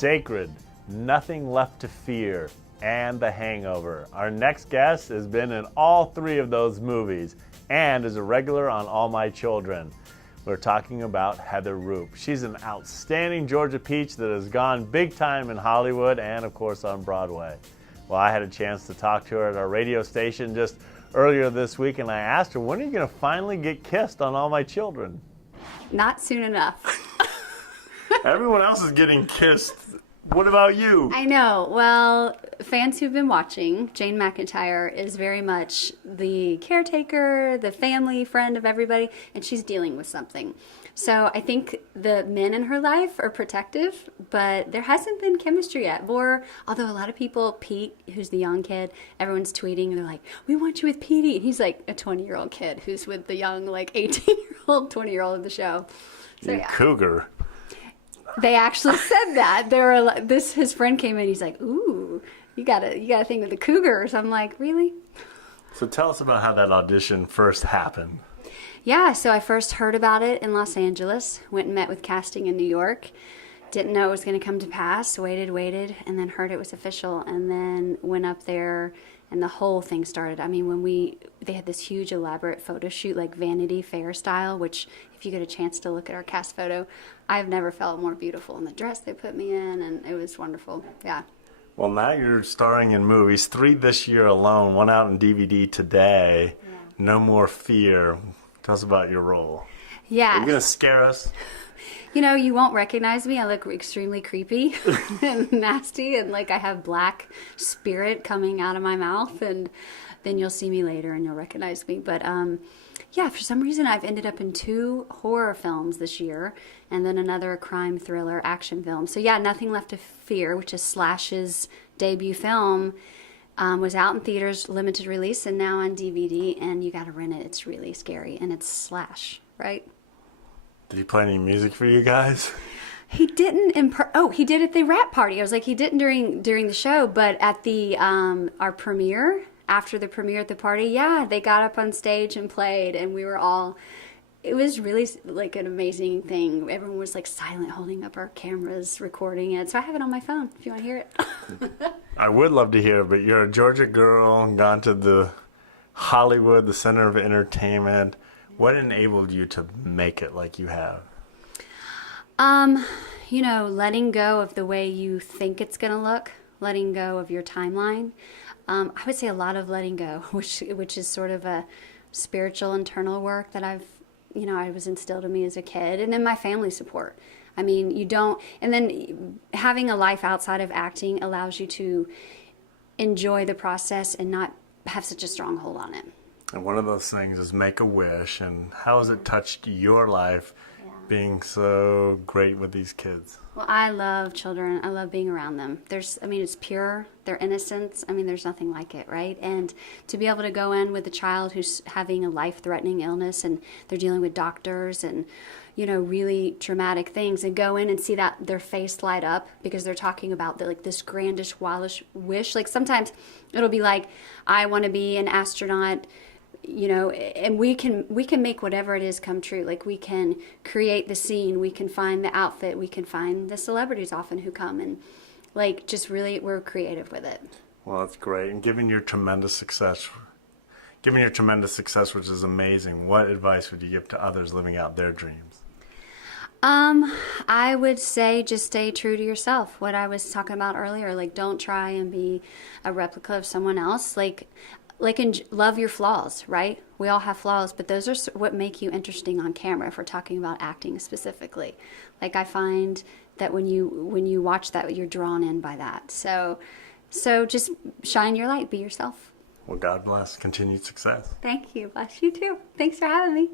Sacred, Nothing Left to Fear, and The Hangover. Our next guest has been in all three of those movies and is a regular on All My Children. We're talking about Heather Roop. She's an outstanding Georgia peach that has gone big time in Hollywood and, of course, on Broadway. Well, I had a chance to talk to her at our radio station just earlier this week, and I asked her, when are you going to finally get kissed on All My Children? Not soon enough. Everyone else is getting kissed. What about you? I know. Well, fans who've been watching, Jane McIntyre is very much the caretaker, the family friend of everybody, and she's dealing with something. So I think the men in her life are protective, but there hasn't been chemistry yet. Although a lot of people, Pete, who's the young kid, everyone's tweeting, and they're like, we want you with Petey. And he's like a 20-year-old kid who's with the young, like 18-year-old, 20-year-old in the show. So, you cougar. They actually said that. They were like, his friend came in, he's like, ooh, you got a thing with the cougars. I'm like, really? So tell us about how that audition first happened. Yeah, so I first heard about it in Los Angeles, went and met with casting in New York, didn't know it was going to come to pass, waited, and then heard it was official, and then went up there, and the whole thing started. I mean, they had this huge elaborate photo shoot, like Vanity Fair style, which if you get a chance to look at our cast photo, I've never felt more beautiful in the dress they put me in, and it was wonderful. Yeah. Well, now you're starring in movies, 3 this year alone, 1 out in DVD today. Yeah. No More Fear. Tell us about your role. Yeah. Are you going to scare us? You know, you won't recognize me. I look extremely creepy and nasty, and like I have black spirit coming out of my mouth, and then you'll see me later and you'll recognize me. But yeah, for some reason I've ended up in 2 horror films this year, and then another crime thriller action film. So yeah, Nothing Left to Fear, which is Slash's debut film, was out in theaters, limited release, and now on DVD, and you got to rent it. It's really scary, and it's Slash, right? Did he play any music for you guys? He didn't. He did at the rap party. I was like, he didn't during the show, but at the our premiere, after the premiere at the party, yeah, they got up on stage and played, and we were all. It was really like an amazing thing. Everyone was like silent, holding up our cameras, recording it. So I have it on my phone if you want to hear it. I would love to hear it, but you're a Georgia girl, gone to the Hollywood, the center of entertainment. What enabled you to make it like you have? You know, letting go of the way you think it's going to look, letting go of your timeline. I would say a lot of letting go, which is sort of a spiritual internal work that I was instilled in me as a kid, and then my family support. I mean, and then having a life outside of acting allows you to enjoy the process and not have such a strong hold on it. And one of those things is make a wish. And how has it touched your life being so great with these kids? Well, I love children. I love being around them. It's pure. Their innocence. I mean, there's nothing like it, right? And to be able to go in with a child who's having a life-threatening illness, and they're dealing with doctors and, really traumatic things, and go in and see that their face light up because they're talking about this grandish, wildish wish. Like sometimes it'll be like, I want to be an astronaut. And we can make whatever it is come true. Like we can create the scene, we can find the outfit, we can find the celebrities often who come, and like just really we're creative with it. Well, that's great. And given your tremendous success, which is amazing, what advice would you give to others living out their dreams? I would say just stay true to yourself. What I was talking about earlier, like don't try and be a replica of someone else. Love your flaws, right? We all have flaws, but those are what make you interesting on camera if we're talking about acting specifically. Like I find that when you watch that, you're drawn in by that. So just shine your light, be yourself. Well, God bless. Continued success. Thank you. Bless you too. Thanks for having me.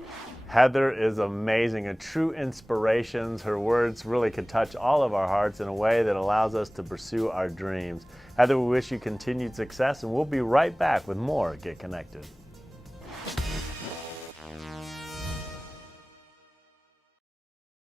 Heather is amazing, a true inspiration. Her words really can touch all of our hearts in a way that allows us to pursue our dreams. Heather, we wish you continued success, and we'll be right back with more Get Connected.